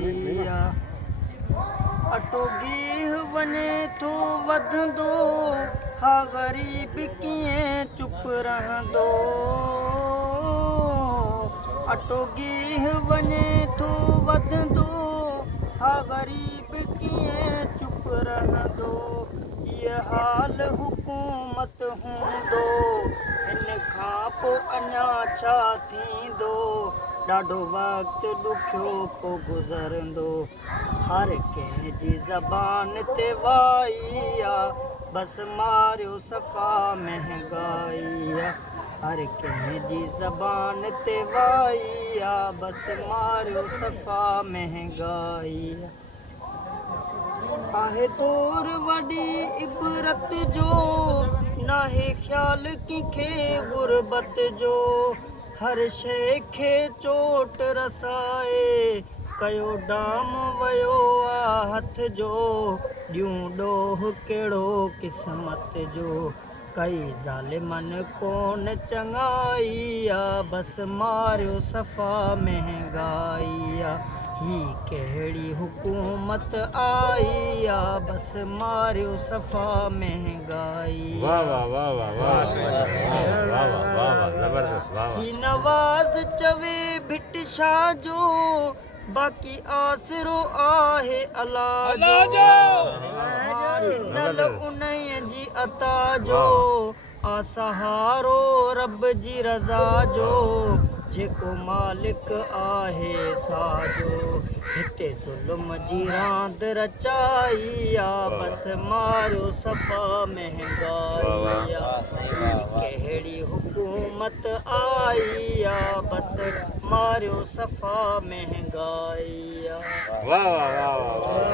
महंगाई अटो गीह वञे थो वधंदो हा ग़रीब कीअं चुप रहंदो अटो गीह वञे थो वधंदो हा ग़रीब कीअं चुप रहंदो ये हाल हुकूमत हूंदो हिन खां पोइ अञा छा थींदो ॾाढो वक़्तु ॾुखियो पोइ गुज़रंदो हर कंहिंजी ज़बान ते वाई बसि मारियो सफ़ा महंगाई हर कंहिंजी ज़बान ते वाई बसि मारियो सफ़ा महंगाई आहे दौर वॾी इबरत जो नाहे ख़्याल कंहिंखे गुरबत जो हर शइ खे चोट रसाए कयो डाम वियो आहे हथ जो ॾियूं ॾोह कहिड़ो क़िस्मत जो कई ज़ालिमनि कोन चङाई बसि मारियो सफ़ा महंगाई ही कहिड़ी हुकूमत आई बसि मारियो सफ़ा महंगाई वाह वाह वाह वाह वाह वाह वाह जबरदस्त वाह ही नवाज़ चवे भिट शाह जो बाक़ी आसरो आहे अल्लाह जो नल उन्हीअ जी अता जो आ सहारो रब जी रज़ा जो जेको मालिक आहे साजो हिते ज़ुल्म जी रांदि रचाई बसि मारियो सफ़ा महंगाई कहिड़ी हुकूमत आई बसि मारियो सफ़ा महंगाई वाह वाह वाह वाह